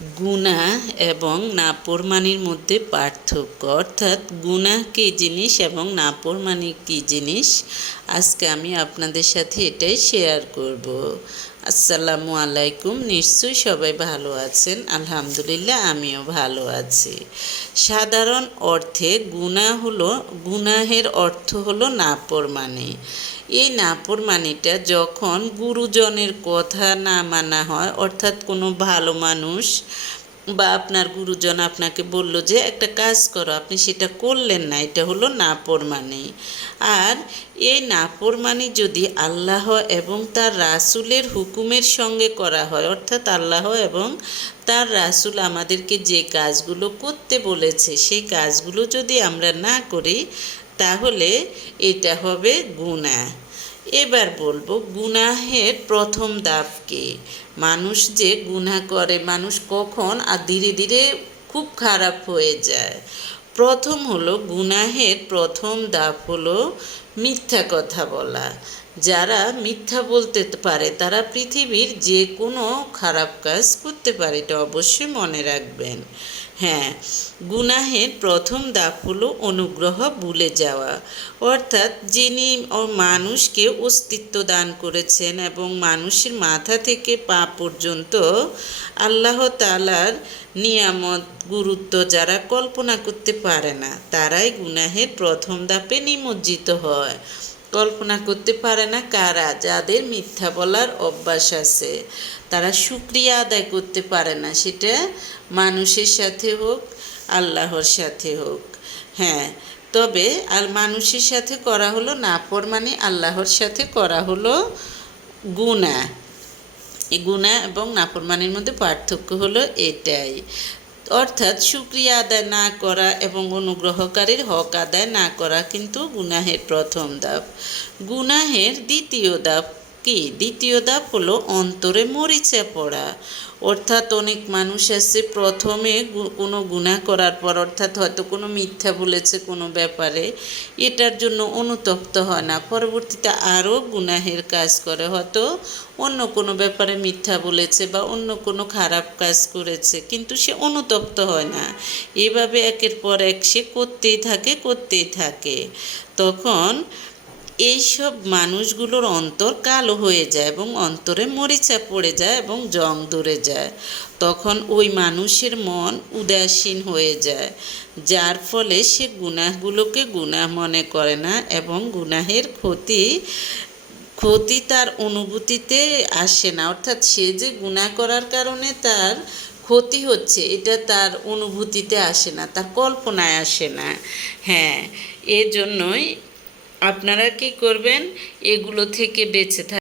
গুনাহ এবং নাপরমানির মধ্যে পার্থক্য। অর্থাৎ গুণা কী জিনিস এবং নাপরমানি কী জিনিস? আজকে আমি আপনাদের সাথে এটাই শেয়ার করব। আসসালামু আলাইকুম। নিশ্চয়ই সবাই ভালো আছেন। আলহামদুলিল্লাহ, আমিও ভালো আছি। সাধারণ অর্থে গুণা হলো, গুনাহের অর্থ হলো নাফরমানি। এই নাপরমানিটা যখন গুরুজনের কথা না মানা হয়, অর্থাৎ কোনো ভালো মানুষ বা আপনার গুরুজন আপনাকে বলল যে, একটা কাজ করো, আপনি সেটা করলেন না, এটা হলো নাফরমানি। আর এই নাফরমানি যদি আল্লাহ এবং তার রাসূলের হুকুমের সঙ্গে করা হয়, অর্থাৎ আল্লাহ এবং তার রাসূল আমাদেরকে যে কাজগুলো করতে বলেছে, সেই কাজগুলো যদি আমরা না করি, তাহলে এটা হবে গুনাহ। এবার বলব, গুনাহের প্রথম দাবকে মানুষ যে গুনা করে, মানুষ কখন? আর ধীরে ধীরে খুব খারাপ হয়ে যায়। প্রথম হলো, গুনাহের প্রথম ধাপ হলো মিথ্যা কথা বলা। যারা মিথ্যা বলতে পারে, তারা পৃথিবীর যে কোনো খারাপ কাজ করতে পারে, এটা অবশ্যই মনে রাখবেন। হ্যাঁ গুনাহের প্রথম ধাপ হলো অনুগ্রহ ভুলে যাওয়া। অর্থাৎ যিনি মানুষকে অস্তিত্ব দান করেছেন এবং মানুষের মাথা থেকে পা পর্যন্ত আল্লাহ তালার নিয়ামত, গুরুত্ব যারা কল্পনা করতে পারে না, তারাই গুনাহের প্রথম দাপে নিমজ্জিত হয়। কল্পনা করতে পারে না কারা, যাদের মিথ্যা বলার অভ্যাস আছে। তারা সুক্রিয়া আদায় করতে পারে না, সেটা মানুষের সাথে হোক, আল্লাহর সাথে হোক। হ্যাঁ তবে আর মানুষের সাথে করা হলো নাফর মানে আল্লাহর সাথে করা হলো গুণা গুণা এবং নাফরমানির মধ্যে পার্থক্য হলো এটাই। অর্থাৎ শুক্রিয়া আদায় না করা এবং অনুগ্রহকারীর হক আদায় না করা কিন্তু গুনাহের প্রথম ধাপ। গুনাহের দ্বিতীয় ধাপ কি? দ্বিতীয় ধাপ হলো অন্তরে মরিচা পড়া। অর্থাৎ অনেক মানুষ আছে প্রথমে কোনো গুণা করার পর, অর্থাৎ হয়তো কোনো মিথ্যা বলেছে কোনো ব্যাপারে, এটার জন্য অনুতপ্ত হয় না। পরবর্তীতে আরও গুনাহের কাজ করে। হয়তো অন্য কোনো ব্যাপারে মিথ্যা বলেছে বা অন্য কোনো খারাপ কাজ করেছে, কিন্তু সে অনুতপ্ত হয় না। এভাবে একের পর এক সে করতেই থাকে করতেই থাকে। তখন এইসব মানুষগুলোর অন্তর কালো হয়ে যায় এবং অন্তরে মরিচা পড়ে যায় এবং জং ধরে যায়। তখন ওই মানুষের মন উদাসীন হয়ে যায়, যার ফলে সে গুনাহগুলোকে গুনাহ মনে করে না এবং গুনাহের ক্ষতি ক্ষতি তার অনুভূতিতে আসে না। অর্থাৎ সে যে গুনাহ করার কারণে তার ক্ষতি হচ্ছে, এটা তার অনুভূতিতে আসে না, তার কল্পনায় আসে না। হ্যাঁ এজন্যই আপনারা কি করবেন? এগুলো থেকে বেঁচে থাক